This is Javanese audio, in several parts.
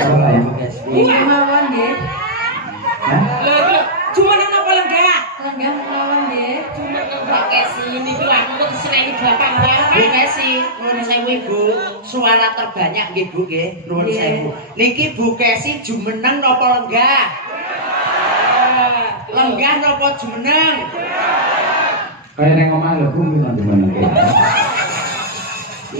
Iya mawon nggih. Lho, cuma nang apa lenggah? Lenggah mawon nggih. Cuma nang Bukesi niku aku kok seneni bapak Bukesi, nuwun sewu Ibu. Suara terbanyak nggih Bu nggih. Nuwun sewu. Niki Bukesi jumeneng napa lenggah? Lenggah napa jumeneng? Kaya neng omah lho Bu minta jumeneng.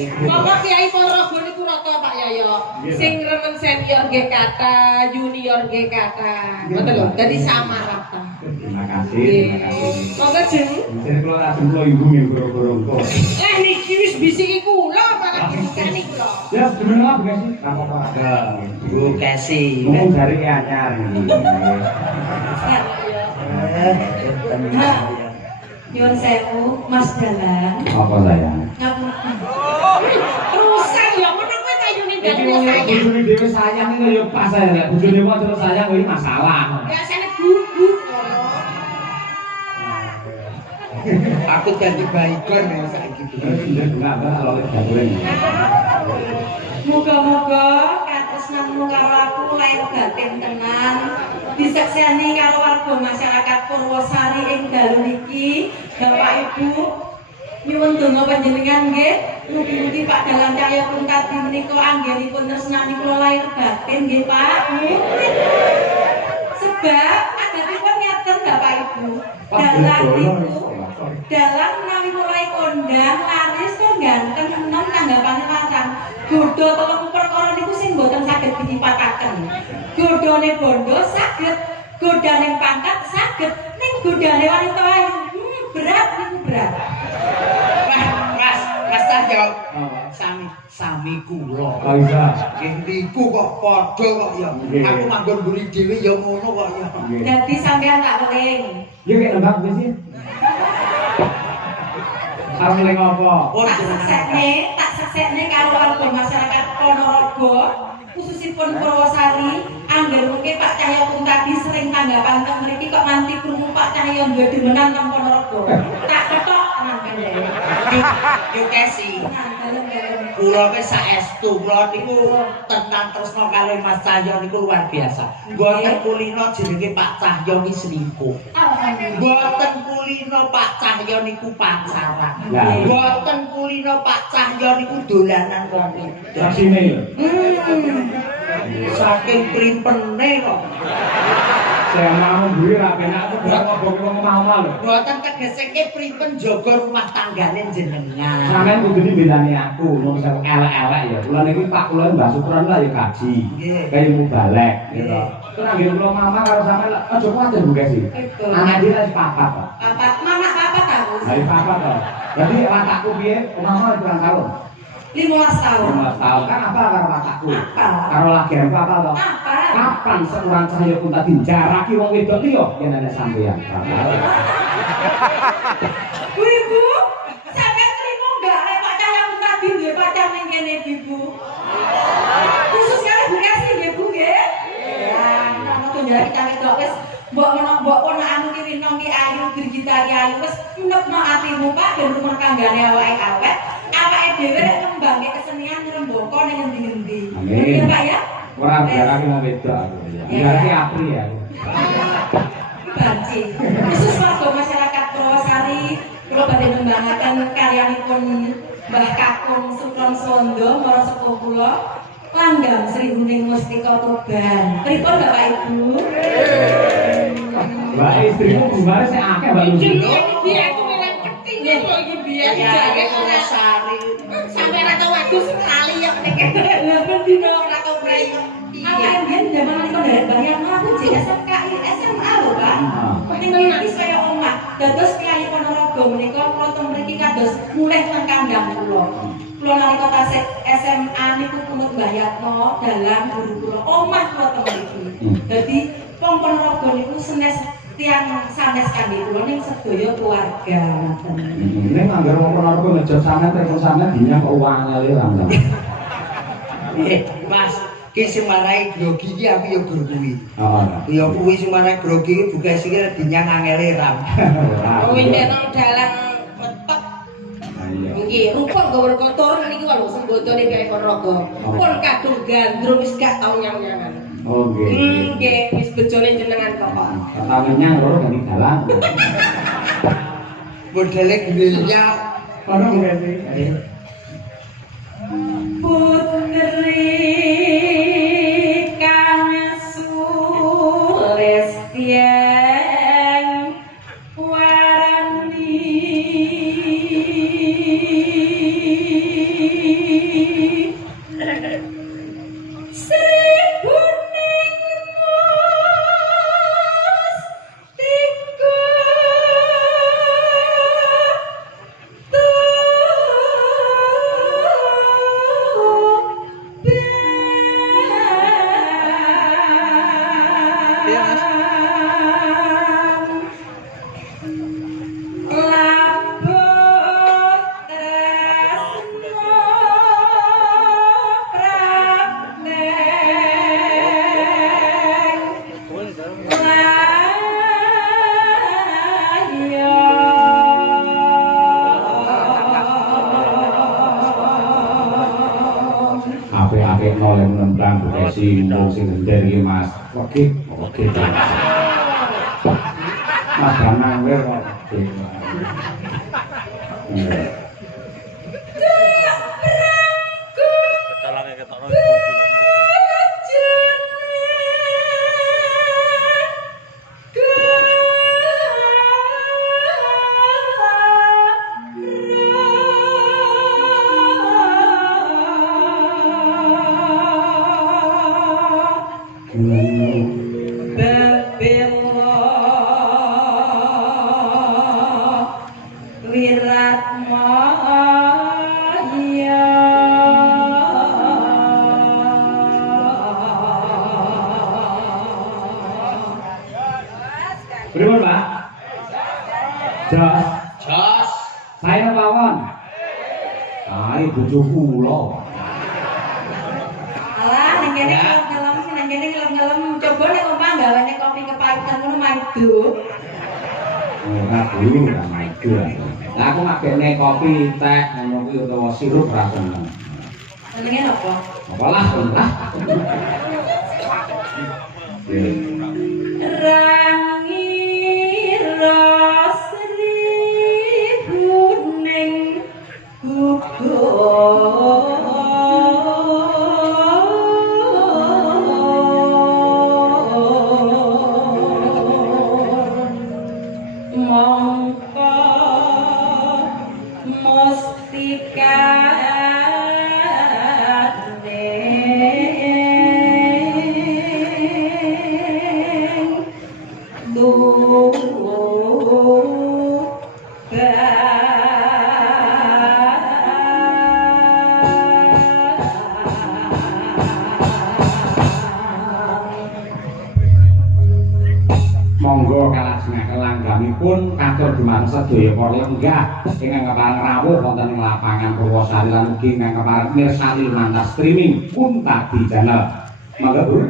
Bapak Kiai Ponorogo niku rata Pak Yayo. Sing remen senior nggih kata, junior nggih kata. Ngoten lho, dadi sama rata. Terima kasih. Monggo jeng. Sing kula ajeng kula Ibu nggih goro-goro engko. Niki wis bisiki kula para kene kula. Ya jumeneng apa guys? Apa-apa. Bukesi. Ngomong dari anyar. Nyuwun sewu, Mas Dalang. Apa sayang? Ngapunten. Rusak ya ngono kuwi tayune dalem sayang. Bojone dhewe sayang iki ya pas ae lek bojone wae terus sayang kuwi masalah. Biasane gugu. Aku dadi baikon ya saiki. Muga-muga katresnanmu karo aku lair batin tenan. Disekseni karo warga masyarakat Purwosari ing dalu niki. Bapak Ibu nyuwun donga panjenengan nggih. Mugi-mugi Pak Dalang Cahya Kuntadi menika anggenipun tresnani kula lair batin nggih Pak. Sebab adatipun ngaten Bapak Ibu. Dalang menawi mulai kondang laris kok ganteng enom tanggapane larang. Godho telung perkara niku sing mboten saged ditipataken. Godhone bondo saged, godane pangkat saged, ning godane wanita ayu berat niku berat. Mas Cahyo. Sami kula. Oh iya. Nggih niku kok padha kok ya. Aku manggon mburi dhewe ya ngono kok ya. Dadi sampean tak weling. Ya kayak lembab wis. Karo ning apa? Tak seksekne karo warga masyarakat Ponorogo, khususipun Purwosari, angger mungkin Pak Cahya Kuntadi sering tanggapan teng mriki kok nganti krungu Pak Cahya duwe demenan teng Ponorogo. Tak ketok nang kene. Yo Kesi. Nah, dalem-dalem. Kula wis saestu, kula niku tenan tresna kali Mas Cahyo niku luar biasa. Mboten kulino jenenge Pak Cahyo ki selingkuh. Mboten kulino Pak Cahyo niku pacaran. Mboten kulino Pak Cahyo niku dolanan wong wedok. Rasine lho. Saking primpene kok. Saya mau duwe ra penak aku gak ngobrol wong omah-omah lho. Mboten tegeseke pripun jaga rumah tanggane jenengan. Sampeyan kudu dibelani aku, wong sing elek-elek ya. Kula niki Pak kula Mbah Sukron lah ya gaji. Kaya mubalek gitu. Terus nggih kula omah karo sampeyan aja kuwatir Bu Kesi. Anak dhewe wis papat, Pak. Papat, mama papat aku. Dari papat to. Berarti watakku piye? Omah-omah kurang tahun. 15 tahun. 15 tahun kan apa karo watakku? Apa? Karo lagi apa to? Apa? Kapan seorang Cahya Kuntadi jaraki wong wedok liya yen ana sampeyan? Bu Ibu, sampeyan terima enggak lek Pak Cahya Kuntadi duwe pacar ning kene Ibu? Khusus kali Bu Kesi nggih Bu nggih? Ya, ngono tunjak kita wedok wis mbok ponakmu ki Rino ki ayu, Girgita ki ayu wis enekno atimu Pak ben rumah tanggane awake awet. Awake dhewe rek ngembangke kesenian ngrembaka ning endi-endi. Nggih Pak ya? Ora jaraki wong wedok aku. Jaraki apri ya. Banci. Khusus warga masyarakat Purwosari, kula badhe nembangaken karyanipun Mbah Kakung Sukron Sondo para sepuh kula Langgam Sri Huning Mustika Tuban. Pripun Bapak Ibu? Mbak istrimu gimana sih akeh Mbak Lucy? Iki aku milih pentingnya kok iki biyen jare ora Sari. sampe ora tau wedhus sekali ya nek. Lah ben dino Ora tau brayok. awake biyen jaman niku nderek bayang aku jek SMKI SMA lho Pak. Ning iki saya omah. Dados Kyai Ponorogo menika kula teng mriki kados mulih nang kandhang kula. Kula nalika tasik SMA niku punut Mbah Yatno dalang guru kula omah kula teng mriki. Dadi wong Ponorogo niku senes tiang sanes kami kula ning sedaya keluarga ngoten. Ning anggar wong Ponorogo ngejot sampean telepon sampean dinya kok uangnya le ra. Mas, ki sing marai grogi iki aku ya guru kuwi. Oh. Ya kuwi sing marai grogi iki buka sing dinyang angele ram. Kuwi nek nang dalan metek. Iya. Nggih, rupuk gawe kotor niki lho botone kae Ponorogo. Pun kadung gandrung wis gak tau nyang-nyangan. Oh nggih. Nggih, wis bojone jenengan kok. Katanya loro ganti dalan. Modele grilnya Ono nggih sih. Putri kang sulistyen warani apik-apik noleh nentang bukesi mung sing ngender iki Mas. Oke. Mas Danang wae kok. Ketalange ketokno kunci Pripun, Pak? Jos. jos Saya mawon. Kae bojo kula. Alah, nang kene ngelem-ngelem, coba nek omah gawane kopi kepahitan ngono maido. Ora dulu ora maido. Lah aku ngakene kopi teh ngono kuwi utawa sirup ra seneng. Senenge napa? Apalah, lah. Rangira seribuning mongko Monggo kalajengaken langgamipun katur dumateng sedaya para lenggah ingkang kepareng rawuh wonten ing lapangan Purwosari lan ugi ingkang kepareng mirsani lumantar streaming Unta di channel. Monggo Bu.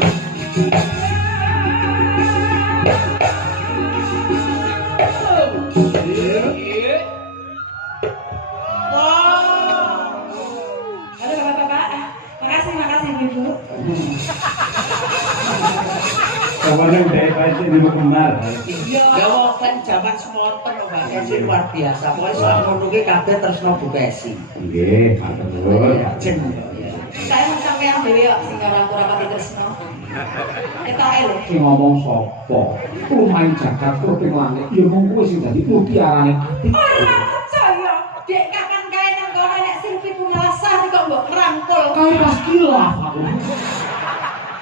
Halo bapak-bapak, makasih ibu. Kabarnya udah pasti di Kemar. Ya kan jaman semonten lho Mbak Kesi luar biasa. Pokoke selama nunggu kabeh tresno Bu Kesi. Nggih, matur. Jeng. Saya mau sampean dhewe kok sing ora pati tresno. Ketoke lho. Sing ngomong sapa? Main Jakarta ping langit ya mung kuwi sing dadi mutiarane ati. Ora percaya. Dek kapan kae nang kono nek sing pitulasah kok mbok rangkul. Kau pas kilaf aku.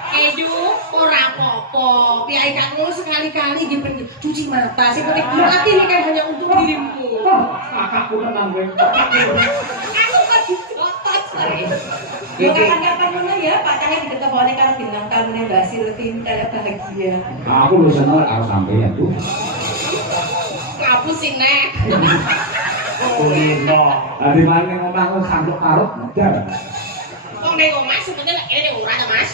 Edu ora apa-apa. Piyai kamu sekali-kali nggih cuci mata. Sing penting hati ini kan hanya untuk dirimu. Kakakku tenang kowe. Aku kok dikotot sorry. Ya kapan-kapan ngono ya, Pak Cahya ditetepone karo bintang tamune Mbak Silvin kaya bahagia. Aku lu seneng karo sampeyan tuh. Ngapus sih nek. Kulino. Adi mane ngomong sanduk karut ndar. Kok ning omah sebenarnya lek kene ora ta Mas.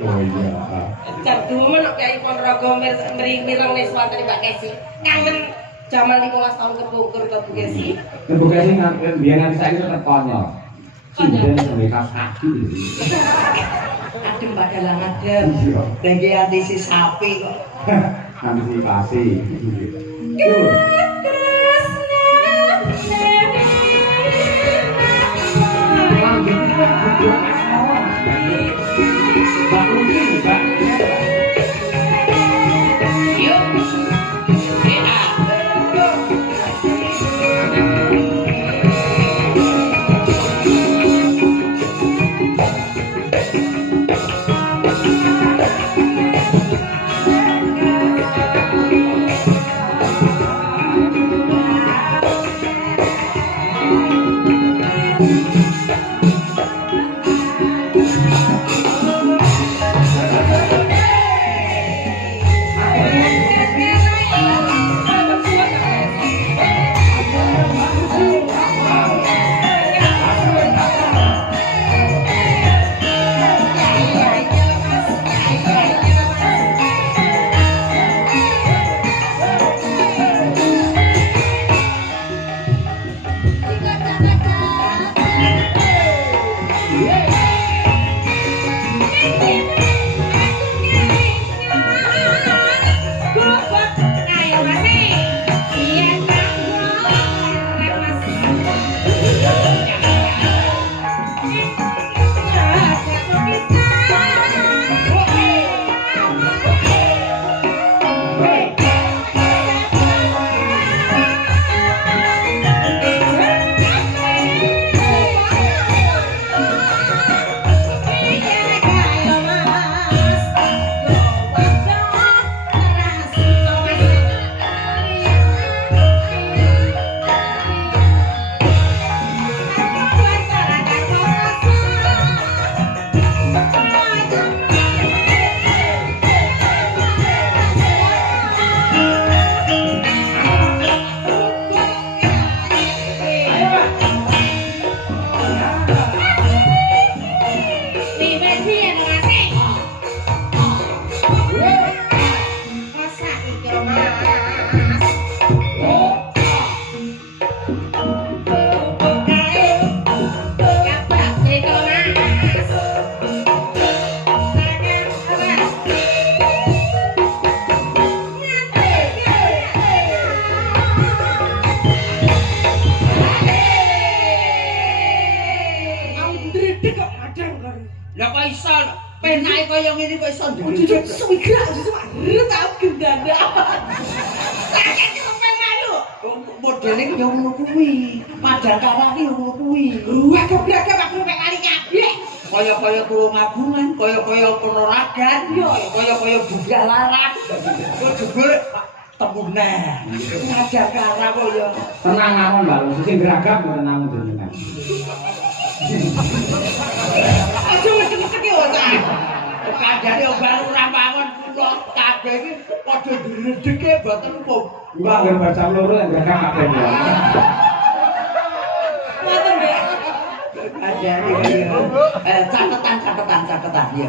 Oh iya. Jadumen kok Kyai Ponorogo mireng ning wonten Mbak Kesi. Kangen jaman 15 tahun kepungkur ke Bu Kesi. Bu Kesi biyen nganti saiki tetep konyol. Sinden menika kaki. Adem padalang adem. Iya. Lagi antisi sapi kok. Antisipasi. Yo. Lah kok iso penake kaya ngene kok iso Jujur suwi gerak cuma tau gendanda. Sakit kok malu. modeling yo ngono kuwi. Padakane yo ngono kuwi. Wah kebraka aku mek kali kabeh. Kaya-kaya tulung agungan, kaya-kaya penolagan, kaya-kaya budal laras. Kok jebul temunan. Padakara kok yo. Tenang mawon, Mbak. Sing geragam mboten namung jenengan. Aja ngecek-ngecek yo ta. Kandhane baru ora bangun kula kabeh iki padha diredeke mboten umum. Mbak nggih baca loro yang geragam kabeh. Ngoten, Mbak. Ada catatan ya.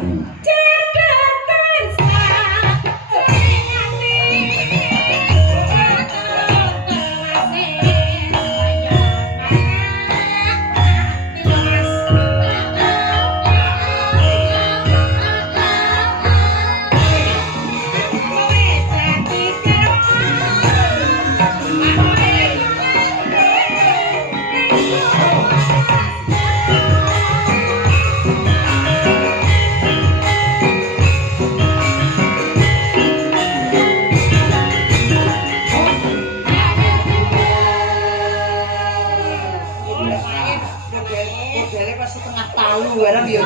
Modele pas setengah talu barang ya.